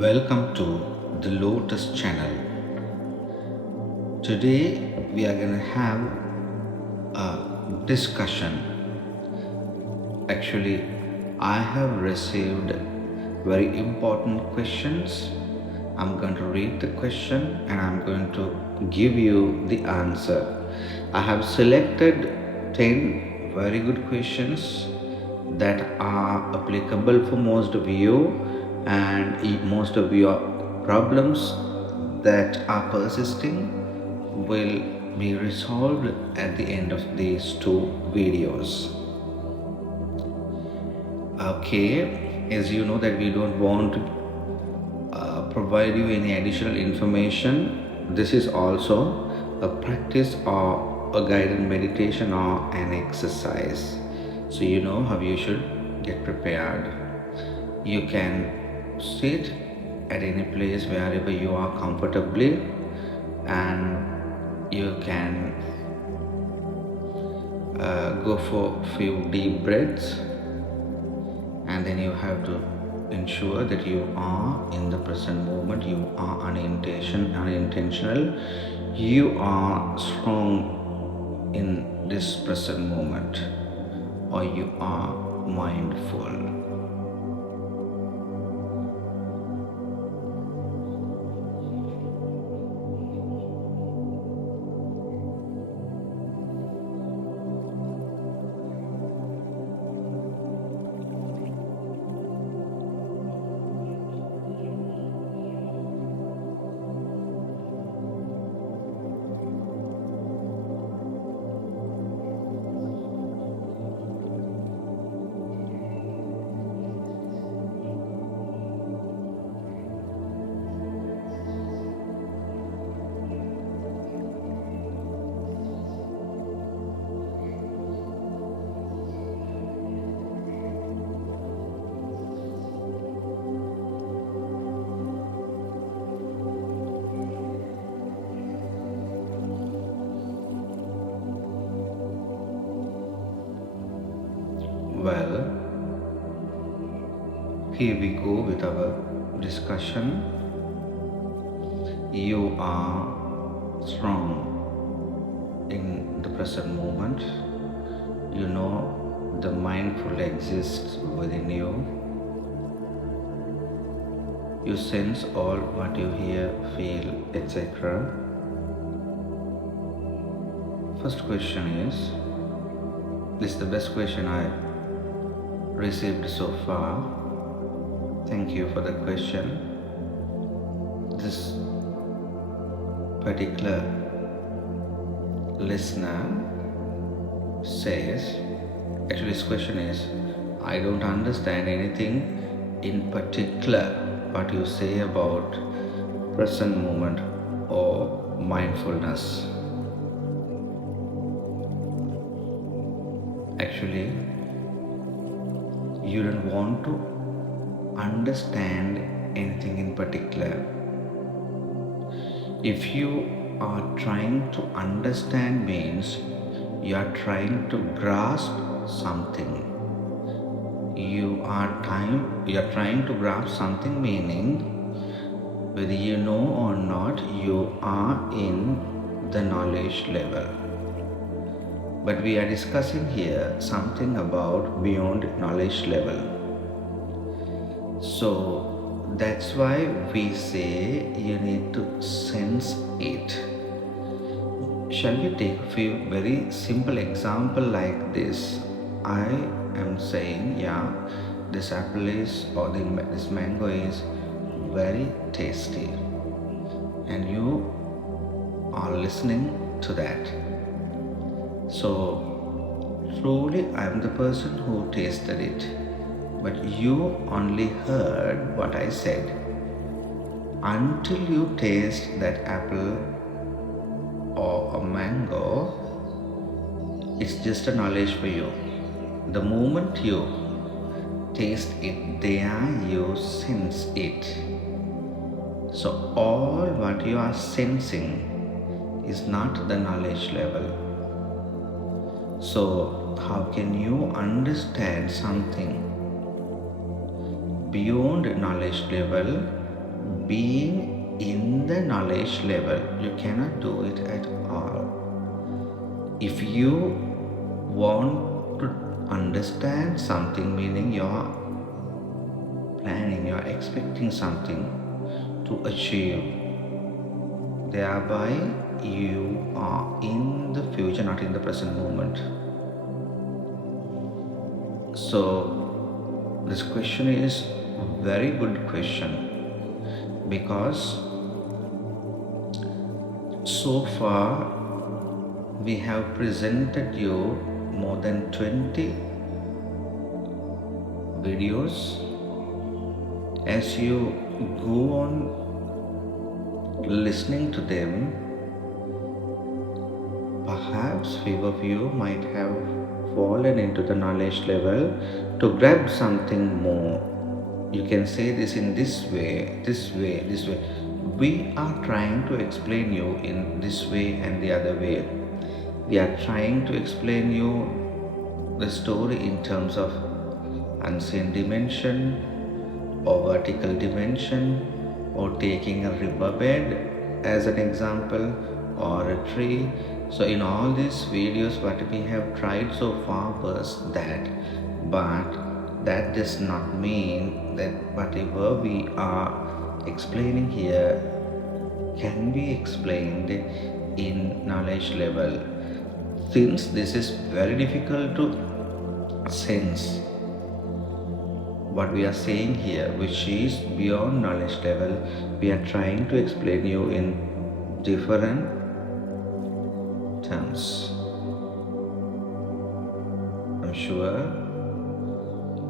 Welcome to the Lotus channel. Today we are going to have a discussion. Actually, I have received very important questions. I'm going to read the question and I'm going to give you the answer. I have selected 10 very good questions that are applicable for most of you, and most of your problems that are persisting will be resolved at the end of these two videos. Okay, as you know that we don't want to provide you any additional information. This is also a practice or a guided meditation or an exercise, so you know how you should get prepared. You can sit at any place wherever you are comfortably, and you can go for few deep breaths, and then you have to ensure that you are in the present moment. You are unintentional. You are strong in this present moment, or you are mindful. Well, here we go with our discussion. You are strong in the present moment. You know the mindful exists within you. You sense all what you hear, feel, etc. First question is, this is the best question I received so far. Thank you for the question. This particular listener says, actually his question is, I don't understand anything in particular what you say about present moment or mindfulness. Actually, you don't want to understand anything in particular. If you are trying to understand, means you are trying to grasp something. You are trying to grasp something, meaning whether you know or not, you are in the knowledge level. But we are discussing here something about beyond knowledge level. So that's why we say you need to sense it. Shall we take a few very simple example like this? I am saying, yeah, this apple is, or this mango is very tasty, and you are listening to that. So truly I am the person who tasted it, but you only heard what I said. Until you taste that apple or a mango, it's just a knowledge for you. The moment you taste it, there you sense it. So all what you are sensing is not the knowledge level. So how can you understand something beyond knowledge level being in the knowledge level, you cannot do it at all. If you want to understand something, meaning you're planning, you're expecting something to achieve, thereby you are in the future, not in the present moment. So this question is a very good question, because so far we have presented you more than 20 videos. As you go on listening to them, perhaps few of you might have fallen into the knowledge level to grab something more. You can say this in this way, this way, this way. We are trying to explain you in this way and the other way. We are trying to explain you the story in terms of unseen dimension or vertical dimension, or taking a riverbed as an example, or a tree. So in all these videos, what we have tried so far was that, but that does not mean that whatever we are explaining here can be explained in knowledge level. Since this is very difficult to sense what we are saying here, which is beyond knowledge level, we are trying to explain you in different terms. I'm sure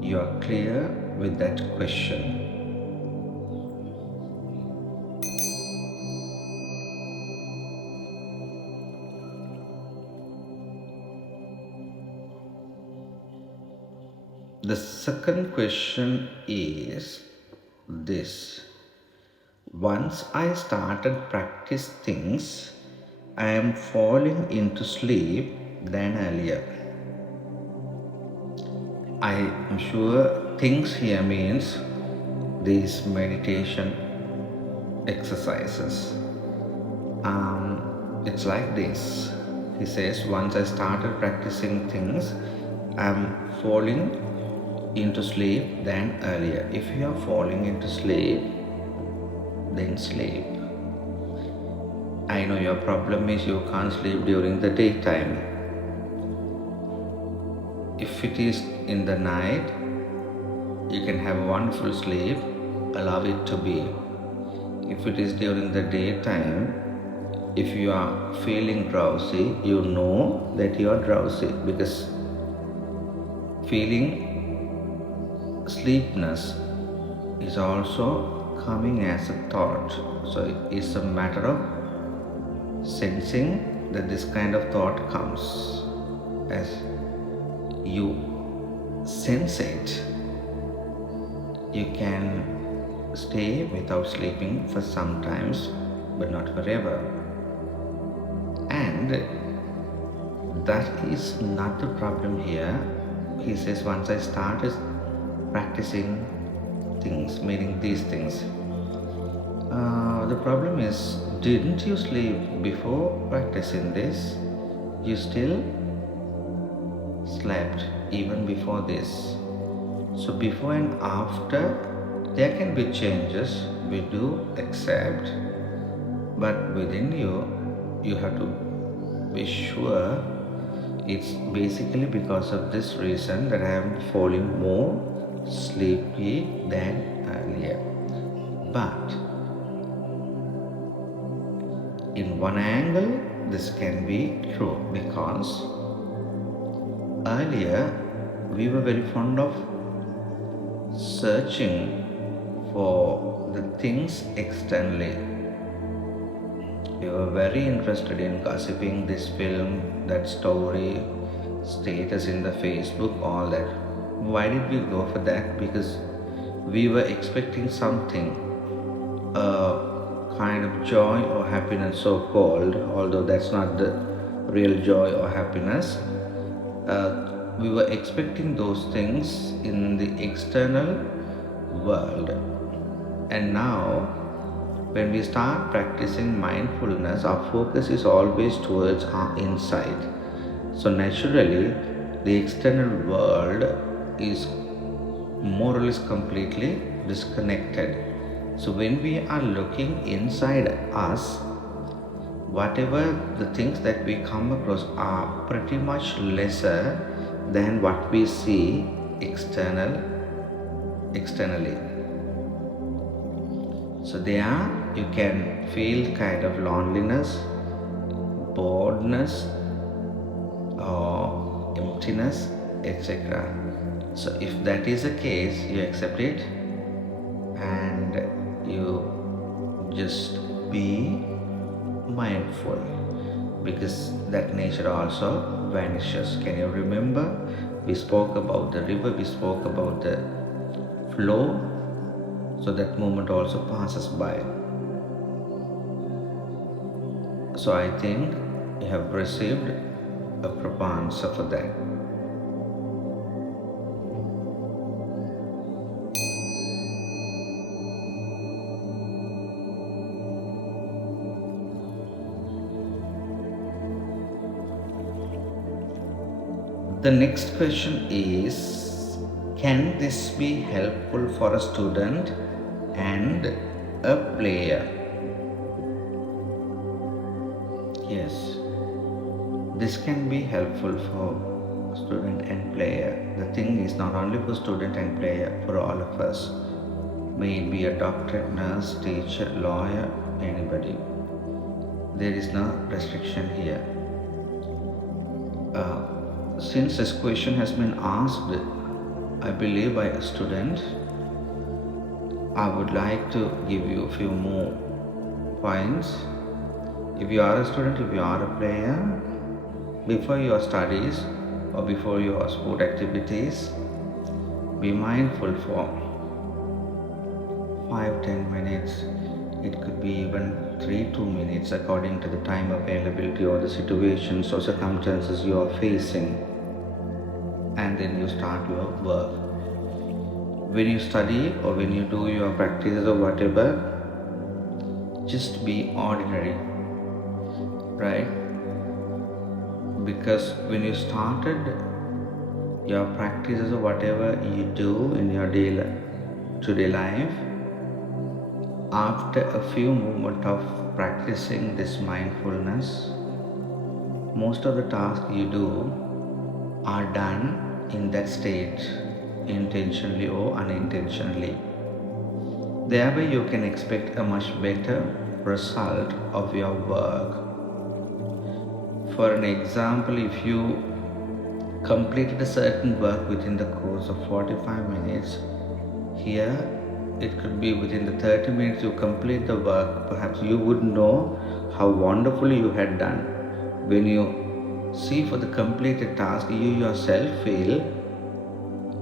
you are clear with that question. The second question is this: once I started practice things, I am falling into sleep than earlier. I am sure things here means these meditation exercises. It's like this. He says, once I started practicing things, I'm falling into sleep than earlier. If you are falling into sleep, then sleep. I know your problem is you can't sleep during the daytime. If it is in the night, you can have a wonderful sleep, allow it to be. If it is during the daytime, if you are feeling drowsy, you know that you are drowsy, because feeling sleepiness is also coming as a thought. So it's a matter of sensing that this kind of thought comes. As you sense it, you can stay without sleeping for some times, but not forever. And that is not the problem here. He says, once I started practicing things, meaning these things, the problem is, didn't you sleep before practicing this? You still slept even before this. So before and after, there can be changes, we do accept, but within you, you have to be sure it's basically because of this reason that I am falling more sleepy than earlier. But in one angle, this can be true, because earlier we were very fond of searching for the things externally. We were very interested in gossiping this film, that story, status in the Facebook, all that. Why did we go for that? Because we were expecting something, a kind of joy or happiness, so called, although that's not the real joy or happiness. We were expecting those things in the external world, and now When we start practicing mindfulness, our focus is always towards our inside. So naturally, the external world is more or less completely disconnected. So when we are looking inside us, whatever the things that we come across are pretty much lesser than what we see externally. So there you can feel kind of loneliness, boredness, or emptiness, etc. So if that is the case, you accept it and you just be mindful, because that nature also vanishes. Can you remember? We spoke about the river, we spoke about the flow, so that moment also passes by. So I think you have received a proper answer for that. The next question is, can this be helpful for a student and a player? Yes, this can be helpful for student and player. The thing is not only for student and player, for all of us. May it be a doctor, nurse, teacher, lawyer, anybody. There is no restriction here. Since this question has been asked, I believe, by a student, I would like to give you a few more points. If you are a student, if you are a player, before your studies or before your sport activities, be mindful for 5-10 minutes. It could be even 3-2 minutes according to the time availability or the situations or circumstances you are facing. And then you start your work. When you study or when you do your practices or whatever, just be ordinary, right? Because when you started your practices or whatever you do in your today life, after a few moments of practicing this mindfulness, most of the tasks you do are done in that state, intentionally or unintentionally. Thereby you can expect a much better result of your work. For an example, if you completed a certain work within the course of 45 minutes, here it could be within the 30 minutes you complete the work, perhaps you would know how wonderfully you had done. When you see for the completed task, you yourself feel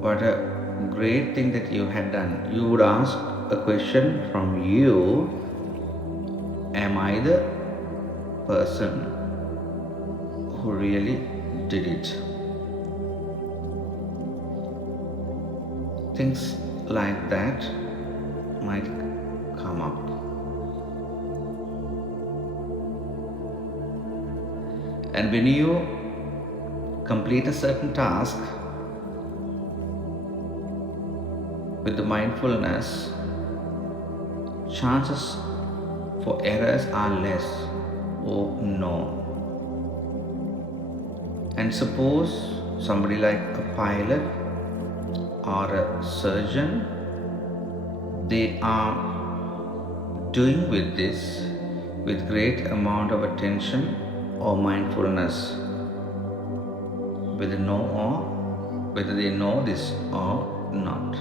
what a great thing that you had done. You would ask a question from you: am I the person who really did it? Things like that might come up. And when you complete a certain task with the mindfulness, chances for errors are less or no. And suppose somebody like a pilot or a surgeon, they are doing with this with great amount of attention or mindfulness, whether they know this or not.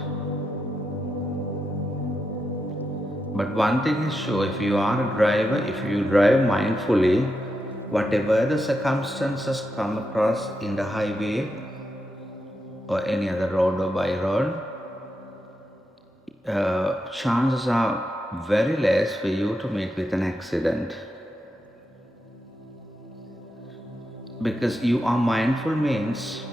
But one thing is sure, if you are a driver, if you drive mindfully, whatever the circumstances come across in the highway or any other road or by road, chances are very less for you to meet with an accident. Because you are mindful means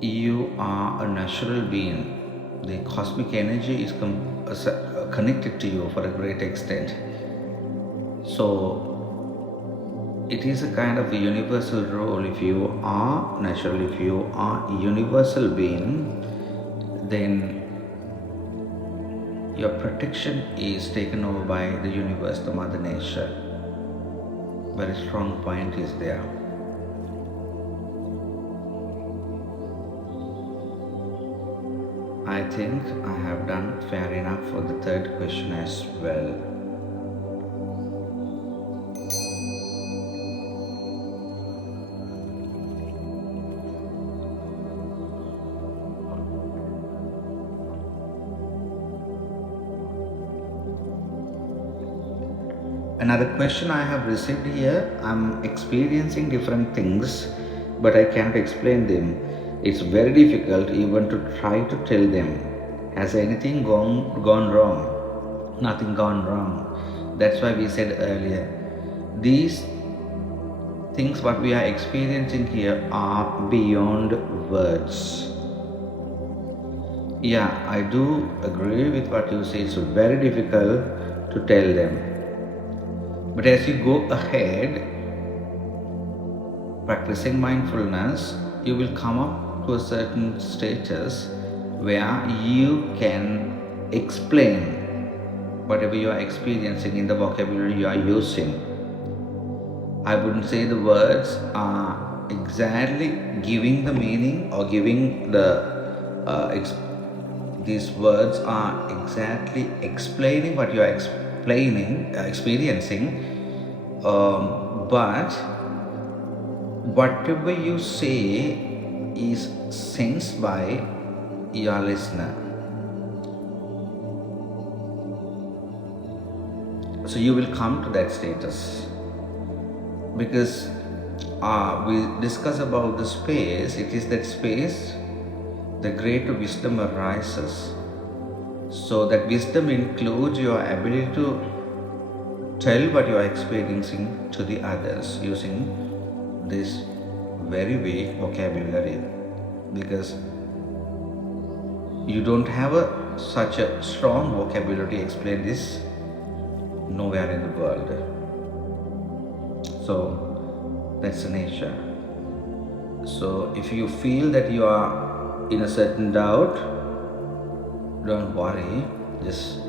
you are a natural being. The cosmic energy is connected to you for a great extent. So it is a kind of a universal role. If you are natural, if you are a universal being, then your protection is taken over by the universe, the mother nature. Very strong point is there. I think I have done fair enough for the third question as well. Another question I have received here, I'm experiencing different things, but I can't explain them. It's very difficult even to try to tell them. Has anything gone wrong? Nothing gone wrong. That's why we said earlier, these things what we are experiencing here are beyond words. Yeah, I do agree with what you say. It's very difficult to tell them. But as you go ahead, practicing mindfulness, you will come up to a certain status where you can explain whatever you are experiencing in the vocabulary you are using. I wouldn't say the words are exactly giving the meaning or giving the these words are exactly explaining what you are experiencing, but whatever you say is sensed by your listener. So you will come to that status, because we discuss about the space. It is that space the greater wisdom arises. So that wisdom includes your ability to tell what you are experiencing to the others using this very vague vocabulary, because you don't have such a strong vocabulary to explain this nowhere in the world. So that's the nature. So if you feel that you are in a certain doubt, don't worry, just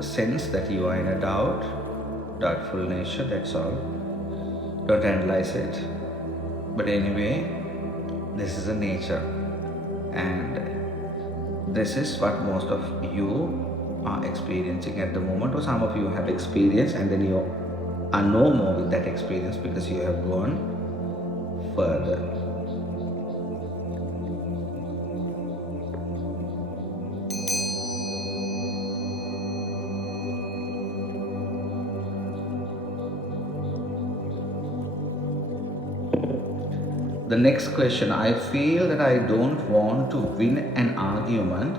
sense that you are in a doubtful nature, that's all. Don't analyze it. But anyway, this is a nature, and this is what most of you are experiencing at the moment, or some of you have experienced, and then you are no more with that experience because you have gone further. The next question, I feel that I don't want to win an argument.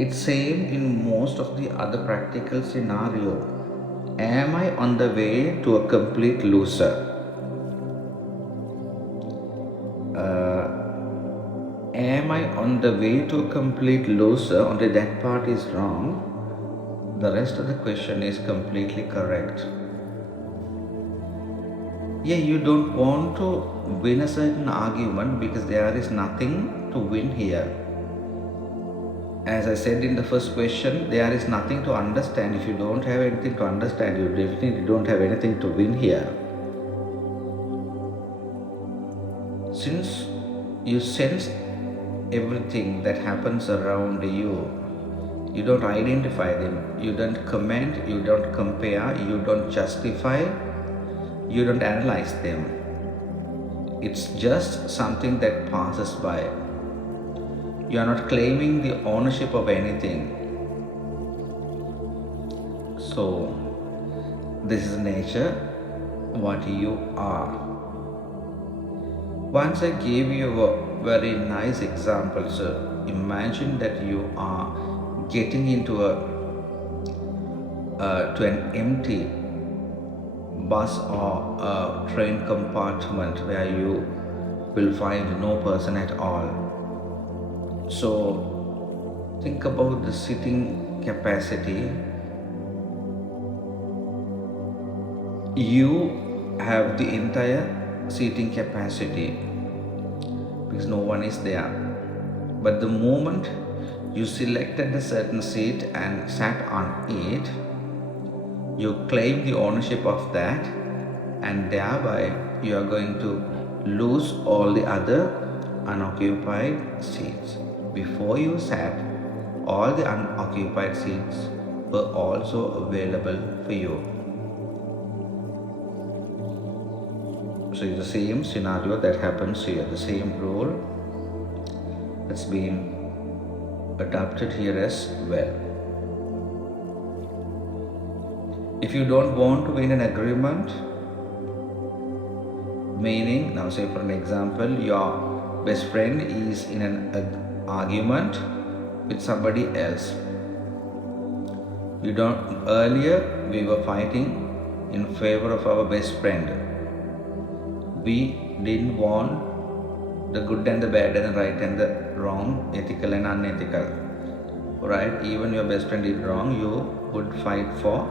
It's same in most of the other practical scenario. Am I on the way to a complete loser? Am I on the way to a complete loser? Only that part is wrong. The rest of the question is completely correct. Yeah, you don't want to win a certain argument because there is nothing to win here. As I said in the first question, there is nothing to understand. If you don't have anything to understand, you definitely don't have anything to win here. Since you sense everything that happens around you, you don't identify them, you don't comment, you don't compare, you don't justify, you don't analyze them. It's just something that passes by. You are not claiming the ownership of anything. So, this is nature, what you are. Once I gave you a very nice example. So, imagine that you are getting into to an empty bus or a train compartment where you will find no person at all. So think about the sitting capacity, you have the entire seating capacity because no one is there. But the moment you selected a certain seat and sat on it, you claim the ownership of that, and thereby you are going to lose all the other unoccupied seats. Before you sat, all the unoccupied seats were also available for you. So it's the same scenario that happens here, the same rule that's been adopted here as well. If you don't want to win an agreement, meaning, now say for an example, your best friend is in an argument with somebody else. Earlier we were fighting in favor of our best friend. We didn't want the good and the bad and the right and the wrong, ethical and unethical. Right? Even your best friend did wrong, you would fight for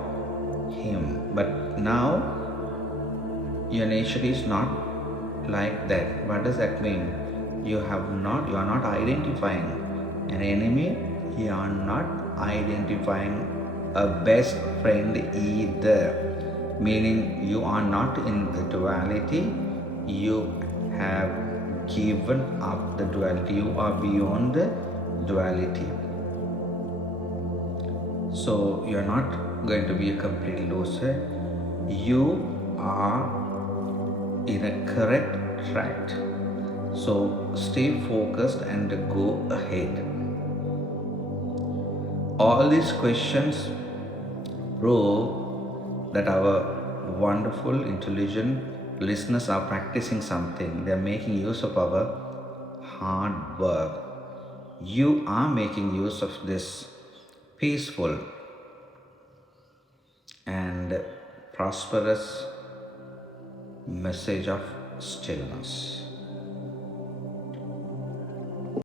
him. But now your nature is not like that. What does that mean? You are not identifying an enemy, you are not identifying a best friend either. Meaning you are not in the duality, you have given up the duality, you are beyond the duality. So you're not going to be a complete loser. You are in a correct track. So stay focused and go ahead. All these questions prove that our wonderful, intelligent listeners are practicing something. They are making use of our hard work. You are making use of this peaceful and prosperous message of stillness.